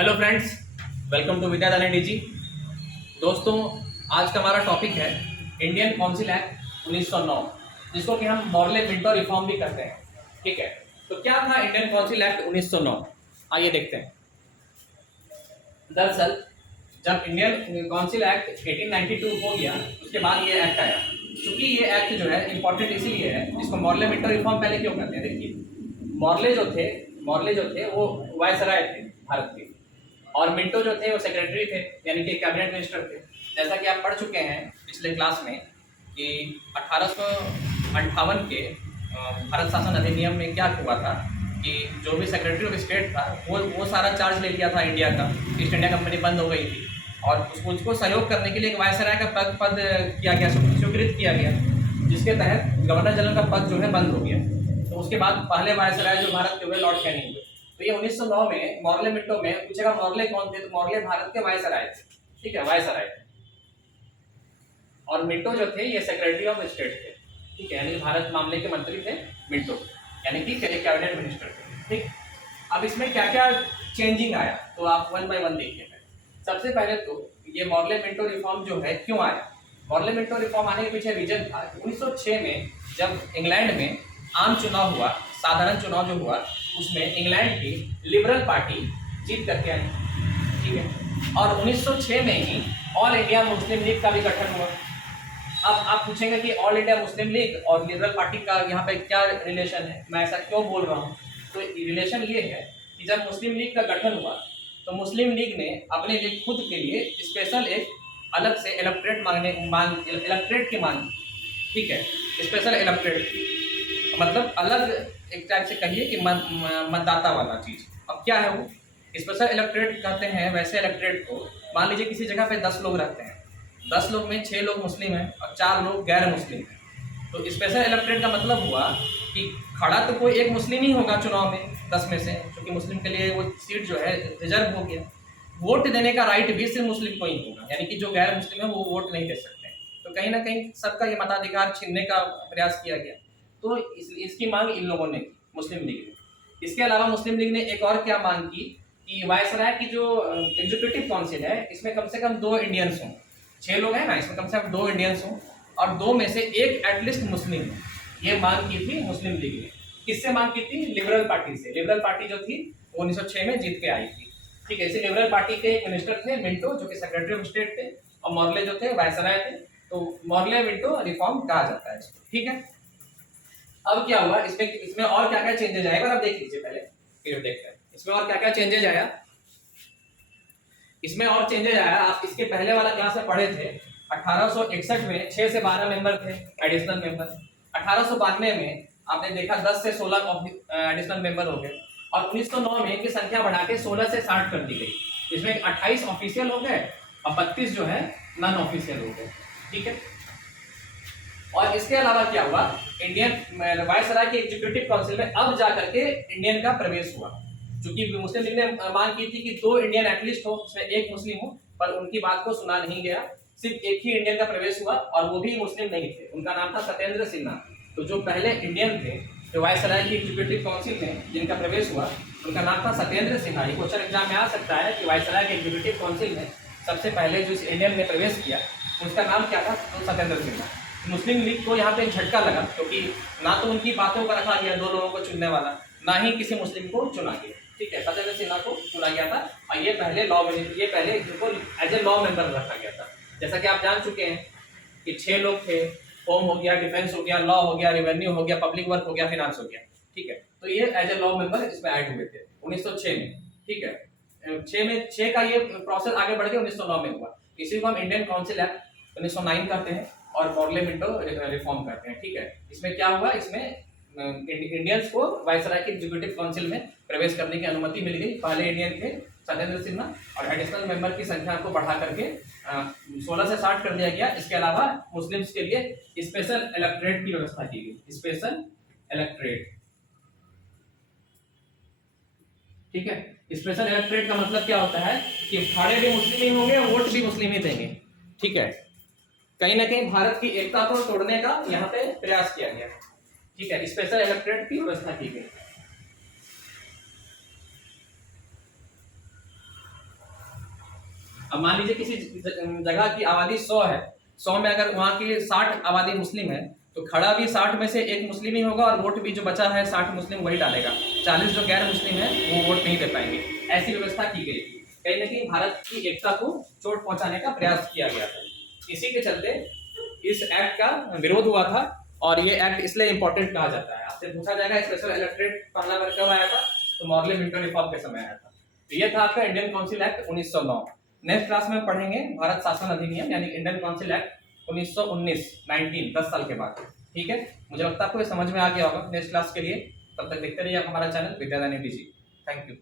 Hello friends, welcome to Vidyadani DG. दोस्तों, आज का हमारा टॉपिक है इंडियन काउंसिल एक्ट 1909, जिसको कि हम मॉर्ले मिंटो रिफॉर्म भी कहते हैं। ठीक है, तो क्या था इंडियन काउंसिल एक्ट 1909? आइए देखते हैं। दरअसल जब इंडियन काउंसिल एक्ट 1892 हो गया, उसके बाद ये एक्ट आया। क्योंकि ये एक्ट जो है इंपॉर्टेंट इसीलिए है, इसको मॉर्ले मिंटो रिफॉर्म पहले क्यों कहते हैं? देखिए, मॉर्ले जो थे वो वायसराय थे भारत के, और मिंटो जो थे वो सेक्रेटरी थे, यानी कि कैबिनेट मिनिस्टर थे। जैसा कि आप पढ़ चुके हैं पिछले क्लास में कि 1858 के भारत शासन अधिनियम में क्या हुआ था कि जो भी सेक्रेटरी ऑफ स्टेट था वो सारा चार्ज ले लिया था इंडिया का। ईस्ट इंडिया कंपनी बंद हो गई थी और उसको सहयोग करने के लिए एक वायसराय का पद किया गया, स्वीकृत किया गया, जिसके तहत गवर्नर जनरल का पद जो है बंद हो गया। तो उसके बाद पहले वायसराय जो भारत के हुए लॉर्ड कैनिंग हुए। तो ये 1909 में मॉर्ले मिंटो में पूछेगा मॉर्ले कौन थे, तो मॉर्ले भारत के वायसराय थे। ठीक है, वायसराय थे। और मिंटो जो थे ये सेक्रेटरी ऑफ स्टेट थे। ठीक है, यानी भारत मामले के मंत्री थे मिंटो, यानी कि कैबिनेट मिनिस्टर थे। ठीक, अब इसमें क्या क्या चेंजिंग आया तो आप वन बाय वन देखिए। सबसे पहले तो ये मॉर्ले मिंटो रिफॉर्म जो है क्यों आया? मॉर्ले मिंटो रिफॉर्म आने के पीछे रीजन था 1906 में जब इंग्लैंड में आम चुनाव हुआ, साधारण चुनाव जो हुआ, उसमें इंग्लैंड की लिबरल पार्टी जीत करके आई। ठीक है, और 1906 में ही ऑल इंडिया मुस्लिम लीग का भी गठन हुआ। अब आप पूछेंगे कि ऑल इंडिया मुस्लिम लीग और लिबरल पार्टी का यहाँ पे क्या रिलेशन है, मैं ऐसा क्यों बोल रहा हूँ? तो रिलेशन ये है कि जब मुस्लिम लीग का गठन हुआ तो मुस्लिम लीग ने अपने लिए खुद के लिए स्पेशल एक अलग से इलेक्ट्रेट की मांग। ठीक है, स्पेशल इलेक्ट्रेट मतलब अलग एक टाइप से कहिए कि मतदाता वाला चीज। अब क्या है वो स्पेशल इलेक्ट्रेट कहते हैं? वैसे इलेक्ट्रेट को मान लीजिए किसी जगह पे 10 लोग रहते हैं, 10 लोग में 6 लोग मुस्लिम हैं और 4 लोग गैर मुस्लिम हैं। तो स्पेशल इलेक्ट्रेट का मतलब हुआ कि खड़ा तो कोई एक मुस्लिम ही होगा चुनाव में 10 में से, क्योंकि मुस्लिम के लिए वो सीट जो है रिजर्व हो गया। वोट देने का राइट भी सिर्फ मुस्लिम को ही होगा, यानी कि जो गैर मुस्लिम है वो वोट नहीं दे सकते। तो कहीं ना कहीं सबका ये मताधिकार छीनने का प्रयास किया गया। तो इसकी मांग इन लोगों ने की, मुस्लिम लीग ने। इसके अलावा मुस्लिम लीग ने एक और क्या मांग की कि वायसराय की जो एग्जीक्यूटिव काउंसिल है इसमें कम से कम 2 इंडियंस हों। 6 लोग हैं ना, इसमें कम से कम 2 इंडियंस हों और 2 में से एक एटलीस्ट मुस्लिम हो। ये मांग की थी मुस्लिम लीग ने। किससे मांग की थी? लिबरल पार्टी से। लिबरल पार्टी जो थी 1906 में जीत के आई थी। ठीक है, इसी लिबरल पार्टी के एक मिनिस्टर थे मिंटो, जो कि सेक्रेटरी ऑफ स्टेट थे, और मॉर्ले जो थे वायसराय थे। तो मॉर्ले मिंटो रिफॉर्म कहा जाता है इसको। ठीक है, अब क्या हुआ इसमें और क्या क्या चेंजेज आएगा आप देख लीजिए पहले, फिर देखते हैं इसमें और क्या क्या चेंजेज आया। इसमें और चेंजेज आया, आप इसके पहले वाला क्लास में पढ़े थे। 1861 में 6 से 12 मेंबर थे एडिशनल मेंबर। 1892 में आपने देखा 10 से 16 एडिशनल मेंबर हो गए, और 1909 में इनकी संख्या बढ़ा के 16 से 60 कर दी गई। इसमें 28 ऑफिशियल हो गए और 32 जो है नॉन ऑफिशियल हो गए। ठीक है, और इसके अलावा क्या हुआ, इंडियन वायसराय की एग्जीक्यूटिव काउंसिल में अब जाकर के इंडियन का प्रवेश हुआ। क्योंकि मुस्लिम लीग ने मांग की थी कि 2 इंडियन एटलीस्ट हो, उसमें एक मुस्लिम हो, पर उनकी बात को सुना नहीं गया। सिर्फ एक ही इंडियन का प्रवेश हुआ और वो भी मुस्लिम नहीं थे, उनका नाम था सत्येंद्र सिन्हा। तो जो पहले इंडियन थे जो वायसराय की एग्जीक्यूटिव काउंसिल में जिनका प्रवेश हुआ, उनका नाम था सत्येंद्र सिन्हा। ये क्वेश्चन एग्जाम में आ सकता है कि वायसराय के एग्जीक्यूटिव काउंसिल में सबसे पहले जो इंडियन ने प्रवेश किया उसका नाम क्या था? तो सत्येंद्र सिन्हा। मुस्लिम लीग को यहाँ पे एक झटका लगा, क्योंकि ना तो उनकी बातों को रखा गया 2 लोगों को चुनने वाला, ना ही किसी मुस्लिम को चुना गया। ठीक है, सत्येंद्र सिन्हा को चुना गया था और ये पहले इनको एज ए लॉ मेंबर रखा गया था। जैसा कि आप जान चुके हैं कि 6 लोग थे, होम हो गया, डिफेंस हो गया, लॉ हो गया, रेवेन्यू हो गया, पब्लिक वर्क हो गया, फिनांस हो गया। ठीक है, तो ये एज ए लॉ मेंबर इसमें ऐड हुए थे 1906 में। ठीक है, 6 का ये प्रोसेस आगे बढ़ के 1909 में हुआ। इसी को हम इंडियन काउंसिल एक्ट 1909 कहते हैं और मॉर्ले मिंटो रिफॉर्म करते हैं। ठीक है, इसमें क्या हुआ, इसमें इंडियंस को वायसराय की एग्जीक्यूटिव काउंसिल में प्रवेश करने की अनुमति मिल गई। पहले इंडियन थे सत्येंद्र सिन्हा, और एडिशनल मेंबर की संख्या को बढ़ा करके 16 से 60 कर दिया गया। इसके अलावा मुस्लिम्स के लिए स्पेशल इलेक्ट्रेट की व्यवस्था की गई, स्पेशल इलेक्ट्रेट। ठीक है, स्पेशल इलेक्ट्रेट का मतलब क्या होता है कि खड़े भी मुस्लिम ही होंगे, वोट भी मुस्लिम ही देंगे। ठीक है, कहीं ना कहीं भारत की एकता को तोड़ने का यहाँ पे प्रयास किया गया। ठीक है, स्पेशल इलेक्ट्रेट की व्यवस्था की गई। अब मान लीजिए किसी जगह की आबादी 100 है, 100 में अगर वहाँ की 60 आबादी मुस्लिम है, तो खड़ा भी 60 में से एक मुस्लिम ही होगा और वोट भी जो बचा है 60 मुस्लिम वही डालेगा, 40 जो गैर मुस्लिम है वो वोट नहीं दे पाएंगे। ऐसी व्यवस्था की गई थी। कहीं न कहीं भारत की एकता को चोट पहुंचाने का प्रयास किया गया था। इसी के चलते इस एक्ट का विरोध हुआ था और ये एक्ट इसलिए इंपॉर्टेंट कहा जाता है। आपसे पूछा जाएगा स्पेशल इलेक्टोरेट पहला बार कब आया था, तो मॉर्ले मिंटो रिफॉर्म के समय आया था। तो ये था आपका Indian council act 1909। Next class में पढ़ेंगे भारत शासन अधिनियम यानी इंडियन काउंसिल एक्ट 1919 10 साल के बाद। ठीक है, मुझे लगता है आपको ये समझ में आ गया होगा। नेक्स्ट क्लास के लिए तब तक देखते रहिए आप हमारा channel Vidyadani DG. Thank you.